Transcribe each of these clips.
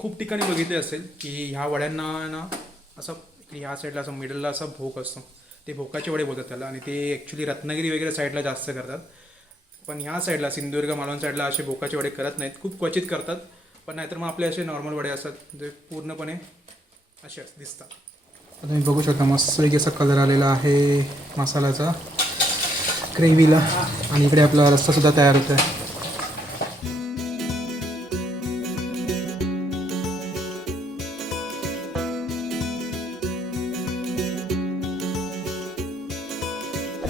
खूप ठिकाणी बघितले असेल की ह्या वड्यांना ना असं ह्या साईडला असं मिडलला असा भोक असतो, ते भोकाचे वडे बोलतात त्याला, आणि ते ॲक्च्युली रत्नागिरी वगैरे साईडला जास्त करतात. पण ह्या साईडला सिंधुदुर्ग मालवण साईडला असे भोकाचे वडे करत नाहीत, खूप क्वचित करतात. पण नाहीतर मग आपले असे नॉर्मल वडे असतात जे पूर्णपणे असे दिसतात. आता तुम्ही बघू शकता मस्त एक असा कलर आलेला आहे मसाल्याचा ग्रेव्हीला, आणि इकडे आपला रस्सासुद्धा तयार होतो आहे.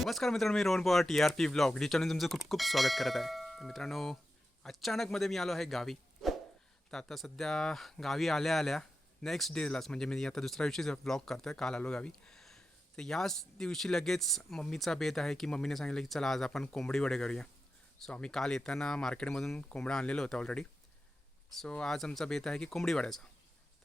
नमस्कार मित्रांनो, मी रोहन पवार, TRP व्लॉग या चॅनल तुमचं खूप खूप स्वागत करत आहे. तर मित्रांनो, अचानकमध्ये मी आलो आहे गावी. तर आता सध्या गावी आल्या आल्या नेक्स्ट डेलाच, म्हणजे मी आता दुसऱ्या दिवशी व्लॉग करतो आहे, काल आलो गावी. तर याच दिवशी लगेच मम्मीचा बेत आहे की मम्मीने सांगितलं की चला आज आपण कोंबडी वडे करूया. सो आम्ही काल येताना मार्केटमधून कोंबडा आणलेलं होतं ऑलरेडी. सो आज आमचा बेत आहे की कोंबडी वड्याचा.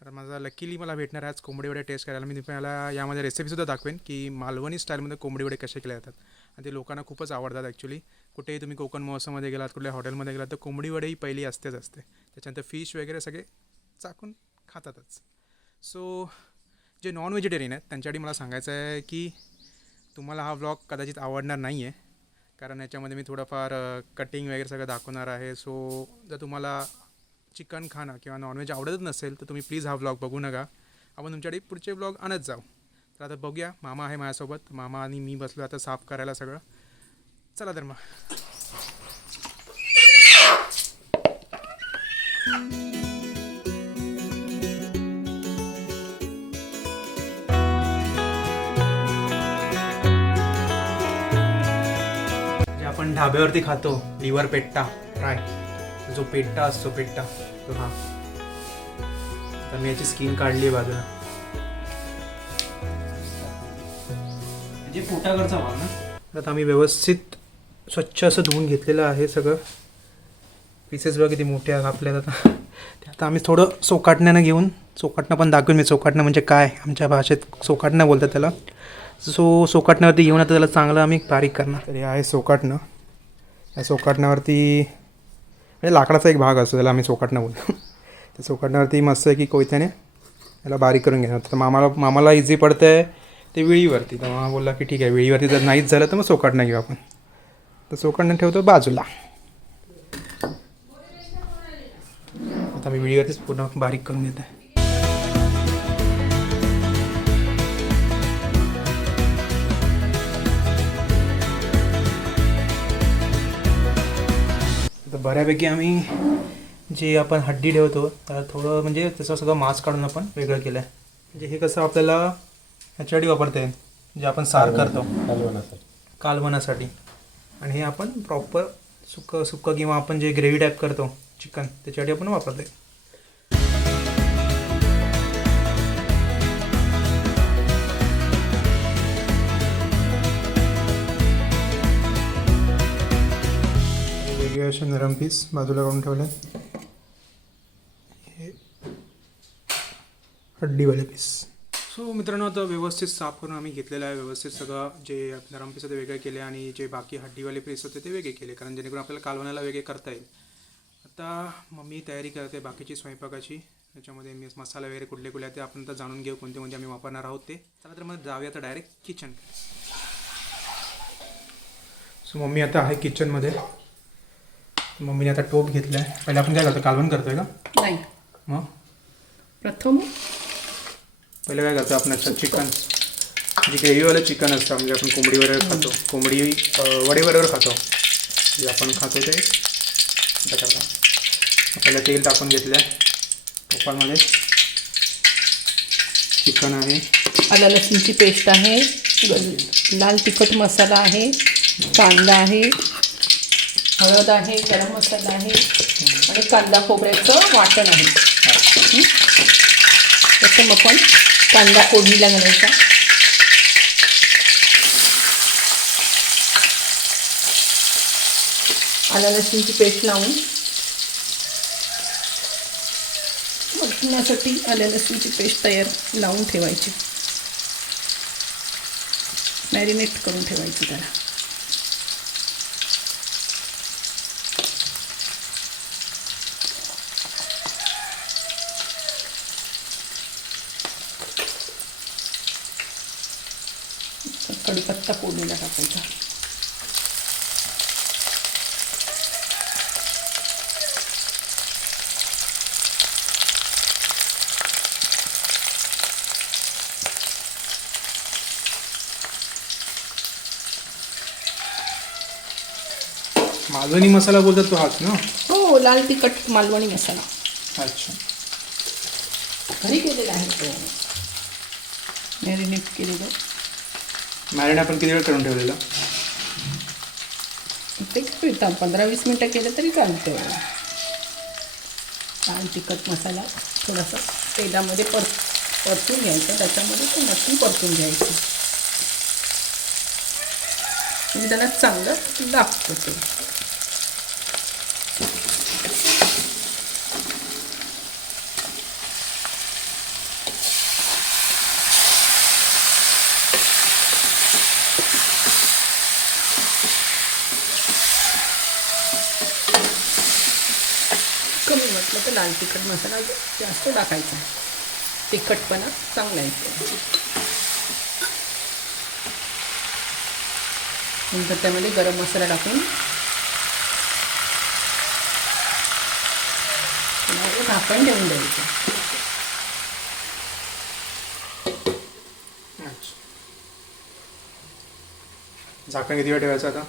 तर माझा लकीली मला भेटणार आहे आज कोंबडी वडे टेस्ट करायला. मी तुम्हाला यामध्ये रेसिपीसुद्धा दाखवेन की मालवणी स्टाईलमध्ये कोंबडी वडे कसे केले जातात, आणि ते लोकांना खूपच आवडतात ॲक्च्युली. कुठेही तुम्ही कोकण महोत्सवमध्ये गेलात, कुठल्या हॉटेलमध्ये गेलात, तर कोंबडी वडे ही पहिली असते. त्याच्यानंतर फिश वगैरे सगळे चाकून खातातच. सो जे नॉन व्हेजिटेरियन आहेत त्यांच्यासाठी मला सांगायचं आहे की तुम्हाला हा व्लॉग कदाचित आवडणार नाही आहे, कारण याच्यामध्ये मी थोडंफार कटिंग वगैरे सगळं दाखवणार आहे. सो जर तुम्हाला चिकन खाणं किंवा नॉनव्हेज आवडतच नसेल तर तुम्ही प्लीज हा व्लॉग बघू नका. आपण तुमच्याकडे पुढचे व्लॉग आणत जाऊ. तर आता बघूया, मामा आहे माझ्यासोबत, मामा आणि मी बसलो आता साफ करायला सगळं. चला तर मग. जे आपण ढाब्यावरती खातो लिव्हर पेट्टा फ्राय, जो पेट्टा असतो पेट्टा तो हा. तर मी याची स्किन काढली बाजूला, म्हणजे पोटाकडचा भाग ना. आता आम्ही व्यवस्थित स्वच्छ असं धुवून घेतलेलं आहे सगळं. पीसेस बघा किती मोठे कापल्यात. आता ते आता आम्ही थोडं सोकाटण्यानं घेऊन, सोकाटणं पण दाखवून मी. सोकाटणं म्हणजे काय, आमच्या भाषेत सोकाटणं बोलतात त्याला. सो सोकाटण्यावरती घेऊन आता त्याला चांगलं आम्ही बारीक करणार. तर हे आहे सोकाटणं. या सोकाटण्यावरती म्हणजे लाकडाचा एक भाग असतो, त्याला आम्ही सोकाटणं बोलतो. त्या सोकाटण्यावरती मस्त आहे की कोयत्याने याला बारीक करून घेणार. तर मामाला इझी पडतं आहे ते विळीवरती. तर मामा बोलला की ठीक आहे, विळीवरती जर नाहीच झालं तर मग सोकाटणं घेऊ आपण. तर सोकाटणं ठेवतो बाजूला. आता मी विळीवरतीच पूर्ण बारीक करून घेत आहे. तर बऱ्यापैकी आम्ही जे आपण हड्डी ठेवतो त्याला थोडं म्हणजे त्याचं सगळं मांस काढून आपण वेगळं केलं आहे. म्हणजे हे कसं आपल्याला ह्याच्यासाठी वापरता येईल, जे आपण सार करतो कालवणासाठी. आणि हे आपण प्रॉपर सुक्कं किंवा आपण जे ग्रेव्ही टाईप करतो चिकन, त्याच्यासाठी आपण वापरतो आहे. वेगळे असे नरम पीस बाजूला काढून ठेवले, हे हड्डीवाले पीस. सो मित्रांनो, आता व्यवस्थित साफ करून आम्ही घेतलेलं आहे. व्यवस्थित सगळं जे नरम पीस होते वेगळे केले, आणि जे बाकी हड्डीवाले पीस होते ते वेगळे केले, कारण जेणेकरून आपल्याला कालवणाला वेगळे करता येईल. आता मम्मी तयारी करते बाकीची स्वयंपाकाची. त्याच्यामध्ये मी मसाला वगैरे कुठले कुठले ते आपण आता जाणून घेऊ, कोणते कोणते आम्ही वापरणार आहोत ते. चला तर मग जाऊया आता डायरेक्ट किचन. सो मम्मी आता आहे किचनमध्ये. मम्मीने आता टोप घेतला आहे. पहिले आपण काय करतो, कालवण करतोय का? नाही, मग प्रथम पहिले काय करतो आपण, अच्छा चिकन, जे ग्रेव्हीवालं चिकन असतं, म्हणजे आपण कोंबडी वगैरे खातो, कोंबडी वडे वगैरे खातो, जे आपण खातो ते टाका. पहिलं तेल टाकून घेतलं आहे. टोपामध्ये चिकन आहे, आलं लसूणची पेस्ट आहे, लाल तिखट मसाला आहे, कांदा आहे, हळद आहे, गरम मसाला आहे, आणि कांदा खोबऱ्याचं वाटण आहे. प्रथम आपण कांदा फोडणीला घालायचा. आलं लसूणची पेस्ट लावून मटणासाठी आलं लसूणची पेस्ट तयार लावून ठेवायची, मॅरिनेट करून ठेवायची त्याला. कढीपत्ता फोडणीला टाकायचा. मालवणी मसाला बोलतात तो हाच ना? हो, लाल तिखट मालवणी मसाला अच्छा. घरी केलेला आहे तो, मॅरिनेट केलेलं. मॅरिनेट आपण किती वेळ करून ठेवलेलं? ते पिळता 15-20 मिनटं केलं तरी चालतं. लाल तिखट मसाला थोडासा तेलामध्ये परतून घ्यायचा, त्याच्यामध्ये ते मटण परतून घ्यायचं म्हणजे त्याला चांगलं लागतं ते. कमी म्हटलं तर लाल तिखट मसाला जास्त टाकायचा, तिखटपणा चांगला येतो. नंतर त्यामध्ये गरम मसाला टाकून झाकण ठेवून द्यायचं. झाकण किती वेळ ठेवायचं आता?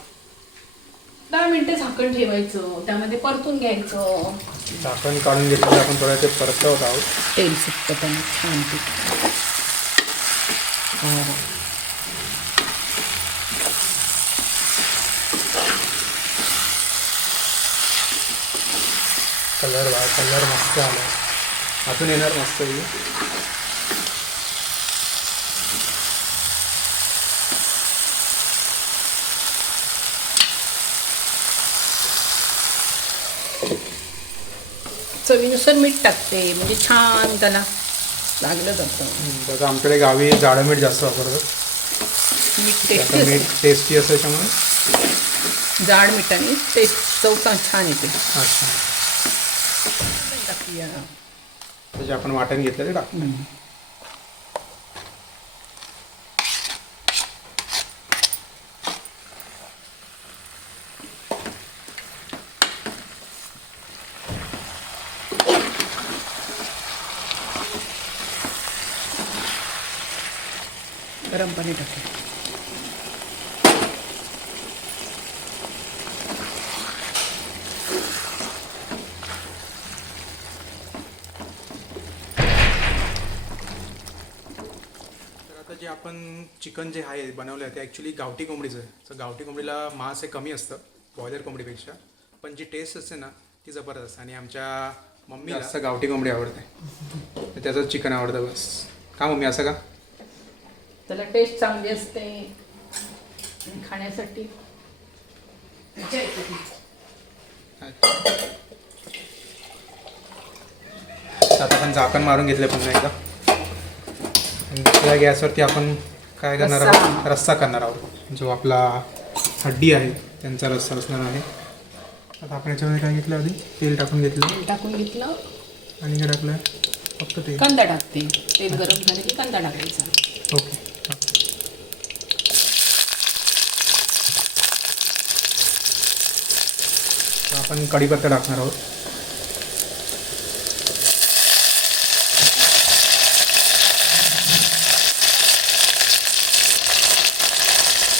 10 मिनिटं झाकण ठेवायचं, त्यामध्ये परतून घ्यायचं. झाकण काढून घेतलं आपण थोडं ते परतवत आहोत. तेल सुटतं त्याने छान. कलर मस्त आला, अजून येणार मस्त. चवीनुसार मीठ टाकते म्हणजे छान त्याला लागलं जातं. बघा आमच्याकडे गावी जाडं मीठ जास्त वापरतात. मीठ मीठ टेस्टी असतं त्याच्यामुळे जाड मिठाने टेस्ट चव छान येते. अच्छा. टाकूया जे आपण वाटण घेतलं ते टाक. गरम पाणी टाकूया. आता जे आपण चिकन जे आहे बनवलं आहे ते ॲक्च्युली गावठी कोंबडीचं आहे. तर गावठी कोंबडीला मांस हे कमी असतं बॉयलर कोंबडीपेक्षा, पण जी टेस्ट असते ना ती जबरदस्त असते. आणि आमच्या मम्मीला असं गावठी कोंबडी आवडते, त्याचंच चिकन आवडतं बस. का मम्मी असं का? त्याला टेस्ट चांगली असते आणि खाण्यासाठी मजा येते ती. आता आपण झाकण मारून घेतलं पुन्हा एकदा. दुसऱ्या गॅसवरती आपण काय करणार आहोत? रस्सा करणार आहोत. जो आपला हड्डी आहे त्यांचा रस्सा असणार आहे. आता आपण याच्यामध्ये काय घेतलं? आधी तेल टाकून घेतलं. आणि काय टाकलं? फक्त तेल. कांदा टाकते. तेल गरम झाले की कांदा टाकायचा. ओके. आपण कढीपत्ता टाकणार आहोत.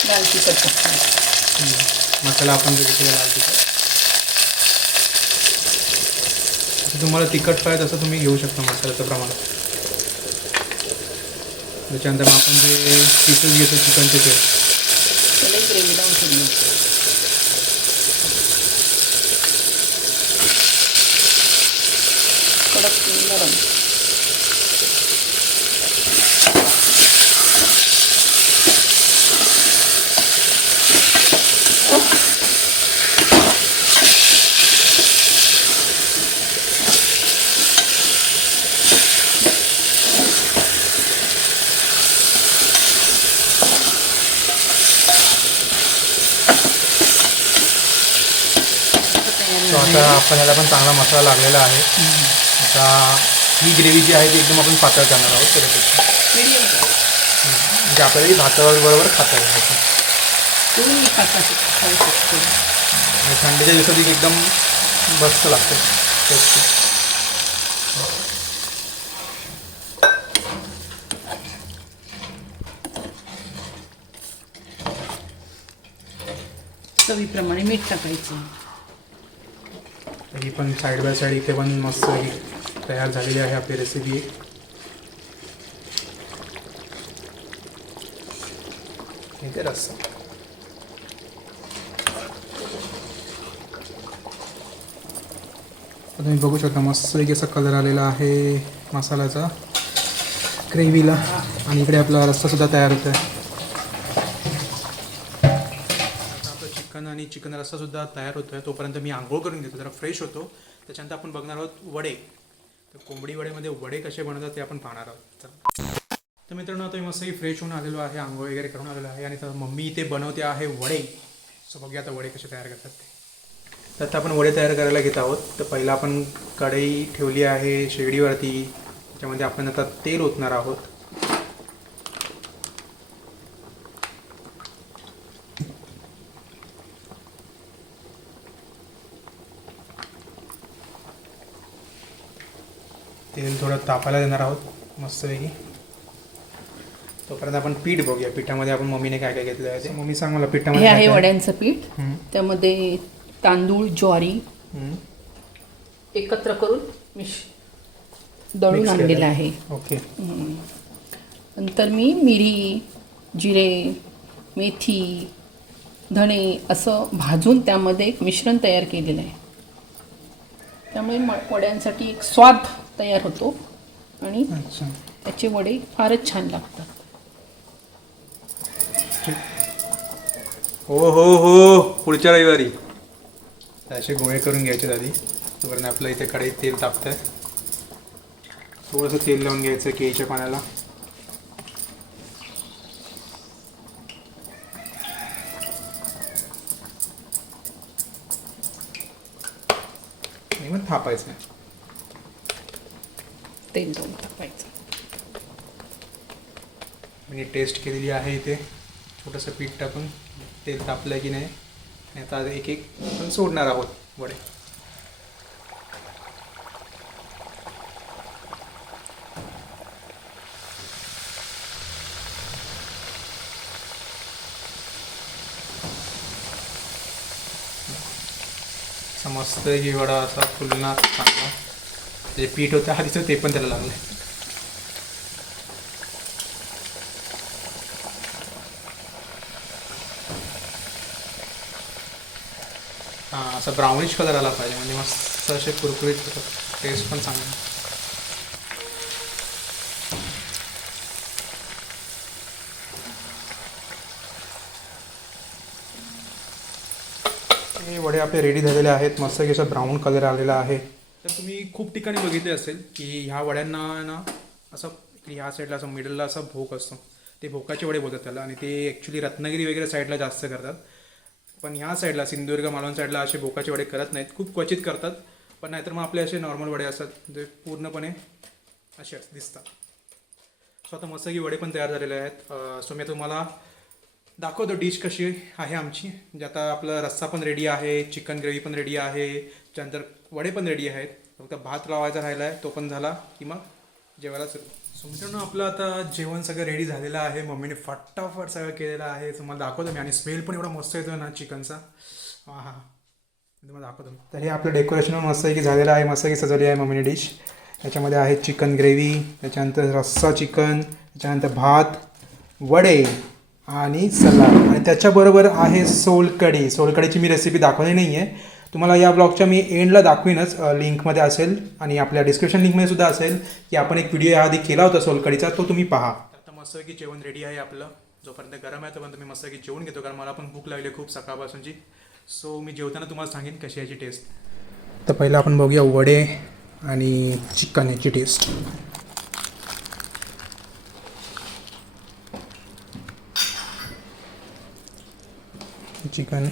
लाल तिखट मसाला आपण जो घेतलेला लाल तिखट. तुम्हाला तिखट पाहिजे तसं तुम्ही घेऊ शकता मसाल्याचं प्रमाण. त्याच्यानंतर मग आपण जे पीसेस घेतो चिकनचे ते त्याला ग्रेव्ही लावून ठेवली. कडक नरम. आता आपण याला पण चांगला मसाला लागलेला आहे. आता ही ग्रेव्ही जी आहे ती एकदम आपण पातळ करणार आहोत त्याच्यापेक्षा. म्हणजे आपल्याला भातावर बरोबर खाता येईल असं. तुम्ही खाऊ शकतो. आणि थंडीच्या दिवसात एकदम मस्त लागते टेस्टी. चवीप्रमाणे मीठ टाकायचं. ही पण साईड बाय साईड इथे पण मस्त तयार झालेली आहे आपली रेसिपी. इथे रस्सा. तुम्ही बघू शकता मस्त एक असा कलर आलेला आहे मसाल्याचा ग्रेव्हीला. आणि इकडे आपला रस्सासुद्धा तयार होतो आहे. आपलं चिकन आणि चिकन रस्सासुद्धा तयार होतो आहे. तोपर्यंत मी आंघोळ करून घेतो, जरा फ्रेश होतो. त्याच्यानंतर आपण बघणार आहोत वडे. तर कोंबडी वडेमध्ये वडे कसे बनवतात ते आपण पाहणार आहोत. चला. तर मित्रांनो आता मी मस्तही फ्रेश होऊन आलेलो आहे, आंघोळ वगैरे करून आलेलो आहे. आणि तर मम्मी इथे बनवते आहे वडे. सो बघूया आता वडे कसे तयार करतात ते. तर आता आपण वडे तयार करायला घेत आहोत. तर पहिला आपण कढई ठेवली आहे शेगडीवरती. त्याच्यामध्ये आपण आता तेल ओतणार आहोत. तेल थोडं तापायला देणार आहोत मस्तपैकी. तोपर्यंत आपण पीठ बघूया. पिठामध्ये आपण मम्मीने काय काय घेतलं आहे ते. मम्मी सांग मला हे पिठामध्ये आहे काय काय? वड्यांचं पीठ. त्यामध्ये तांदूळ, ज्वारी हम्म. एकत्र करून दळून Mix आणलेलं केलं. आहे. ओके. नंतर मी मिरी, जिरे, मेथी, धणे असं भाजून त्यामध्ये एक मिश्रण तयार केलेलं आहे. त्यामुळे वड्यांसाठी एक स्वाद तयार होतो आणि अच्छा. त्याचे वडे फारच छान लागतात. हो हो हो पुढच्या रविवारी असे गोळे करून घ्यायचे आधी. तोपर्यंत आपलं इथे कढईत तेल तापतं आहे. थोडंसं तेल लावून घ्यायचं केळीच्या पाण्याला. आणि मग थापायचं. तेल दोन टाकायचं. मी टेस्ट केलेली आहे इथे. छोटंसं पीठ टाकून तेल तापलं की नाही. आणि आता एक एक आपण सोडणार आहोत वडे. मस्त की वडा असा फुलना चांगला. जे पीठ होतं आधीचं ते पण त्याला लागलं. हां असं ब्राउनिश कलर आला पाहिजे म्हणजे मस्त असे कुरकुरीत होतात. टेस्ट पण चांगला. हे वडे आपले रेडी झालेले आहेत. मस्त की असं ब्राऊन कलर आलेला आहे. तर तुम्ही खूप ठिकाणी बघितले असेल की ह्या वड्यांना ना असं ह्या साईडला असं मिडलला असा भोक असतो. ते भोकाचे वडे बोलतात त्याला. आणि ते ॲक्च्युली रत्नागिरी वगैरे साईडला जास्त करतात. पण ह्या साईडला सिंधुदुर्ग मालवण साईडला असे भोकाचे वडे करत नाहीत. खूप क्वचित करतात. पण नाहीतर मग आपले असे नॉर्मल वडे असतात जे पूर्णपणे असे दिसतात. सो आता मस्त की वडे पण तयार झालेले आहेत. सो मी तुम्हाला दाखवतो डिश कशी आहे आमची. म्हणजे आता आपला रस्सा पण रेडी आहे, चिकन ग्रेव्ही पण रेडी आहे, त्यानंतर वडे पण रेडी आहेत. फक्त भात लावायचा राहिला आहे, तो पण झाला की मग जेवायला सुरू. सो मित्रांनो आपलं आता जेवण सगळं रेडी झालेलं आहे. मम्मीने फटाफट सगळं केलेलं आहे. तुम्हाला दाखवतो मी. आणि स्मेल पण एवढा मस्त येतो ना चिकनचा. हां हां तुम्हाला दाखवतो. तर हे आपलं डेकोरेशन मस्त की झालेलं आहे. मस्त की सजवली आहे मम्मीने डिश. याच्यामध्ये आहे चिकन ग्रेव्ही, त्याच्यानंतर रस्सा चिकन, त्याच्यानंतर भात, वडे आणि सलाड. आणि त्याच्याबरोबर आहे सोलकढी. सोलकढीची मी रेसिपी दाखवली नाही आहे. तुम्हाला या ब्लॉगच्या मी एंडला दाखवीनच. लिंकमध्ये असेल आणि आपल्या डिस्क्रिप्शन लिंकमध्ये सुद्धा असेल की आपण एक व्हिडिओ याआधी केला होता सोलकढीचा, तो तुम्ही पहा. आता मस्तपैकी जेवण रेडी आहे आपलं. जोपर्यंत गरम आहे तोपर्यंत मी मस्तपैकी जेवण घेतो, कारण मला पण भूक लागली खूप सकाळपासूनची. सो मी जेवताना तुम्हाला सांगेन कशी याची टेस्ट. तर पहिलं आपण बघूया वडे आणि चिकन याची टेस्ट. चिकन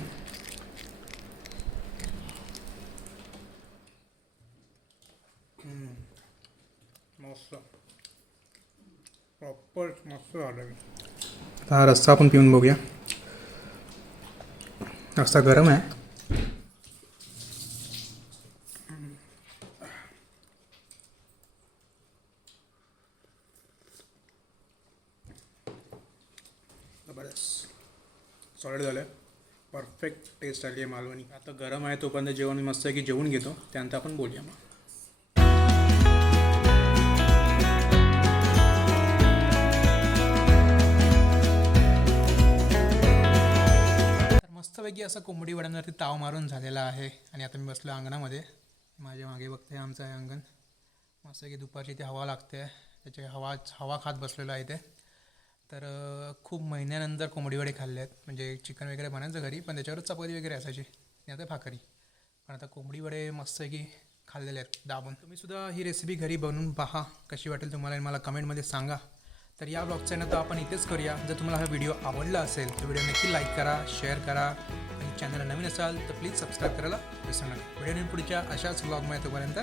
मस्त. प्रॉपर मस्त झालं. आता हा रस्सा आपण पिऊन बघूया. रस्सा गरम आहे. जबरदस्त सॉलिड झालं आहे. परफेक्ट टेस्ट आली आहे मालवणी. आता गरम आहे तोपर्यंत जेवण मस्त आहे की जेवून घेतो, त्यानंतर आपण बोलूया मग. तर मस्तपैकी असं कोंबडी वड्यांवरती ताव मारून झालेला आहे आणि आता मी बसलो अंगणामध्ये. माझ्या मागे बघते आमचं आहे अंगण. मस्त की दुपारची इथे हवा लागते, त्याची हवा खात बसलेलो आहे इथे. तर खूप महिन्यानंतर कोंबडी वडे खाल्ले आहेत. म्हणजे चिकन वगैरे बनायचं घरी, पण त्याच्यावरच चपाती वगैरे असायची आणि आता भाकरी. पण आता कोंबडी वडे मस्त की खाल्लेले आहेत दाबून. तुम्हीसुद्धा ही रेसिपी घरी बनवून पहा, कशी वाटेल तुम्हाला मला कमेंटमध्ये सांगा. तर या ब्लॉगचा ना तर आपण इथेच करूया. जर तुम्हाला हा व्हिडिओ आवडला असेल तर व्हिडिओ नक्की लाईक करा, शेअर करा आणि चॅनलला नवीन असाल तर प्लीज सबस्क्राईब करायला विसरू नका. व्हिडिओने पुढच्या अशाच ब्लॉगमध्ये तोपर्यंत